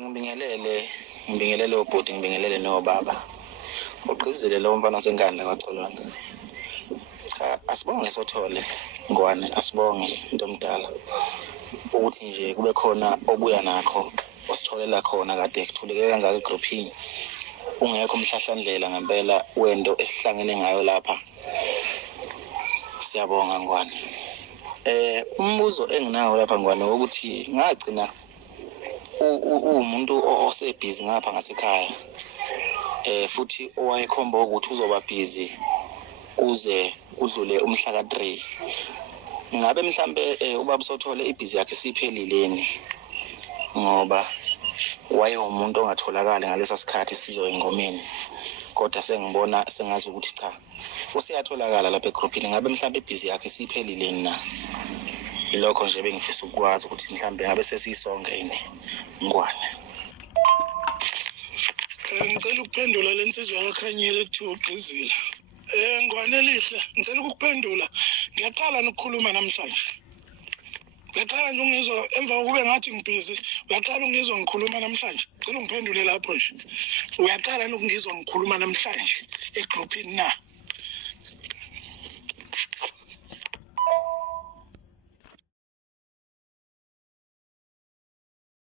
Ngibingelele ubhuti, ngibingelele nobaba. Ugqizile lo mfana osenkandla kwaCholwana. Cha, asibonge Sothole Ngwane, asibonge into omdala ukuthi nje kube khona obuya nakho ositholela khona kade kuthuleke kangaka egroupini. Ungekho umhlahlandlela ngempela wento esihlangene ngayo lapha. Siyabonga Ngwane. Umbuzo enginawo lapha Ngwane ukuthi ngagcina umuntu osebhizi ngapha ngasekhaya, futhi owayekhomba ukuthi uzoba busy kuze kudlule umhla ka-3. Ngabe mhlambe ubaba Sothole ibhizi yakhe siphelileni ngoba wayewumuntu ongatholakala ngalesa sikhathi sizo engomeni, kodwa sengibona sengazi ukuthi cha usiyatholakala lapha egroupini. Ngabe mhlambe ibhizi yakhe siphelileni na? Ilokho nje bengifisa ukwazi ukuthi mhlambe ngabe sesisonke yini Ngwane. Ngicela ukuphendula lensizwa yakhanyile ekuthiwa Ugqizile. Ngwane elihle, ngicela ukuphendula. Ngiyaqala nokukhuluma namhlanje. Ngiyaqala nje ungizwa emva kokube ngathi ngibhizi, uyaqala ungizwa ngikhuluma namhlanje. Ngicela ungiphendule lapho nje. Uyaqala nokungizwa ngikhuluma namhlanje egroupini na?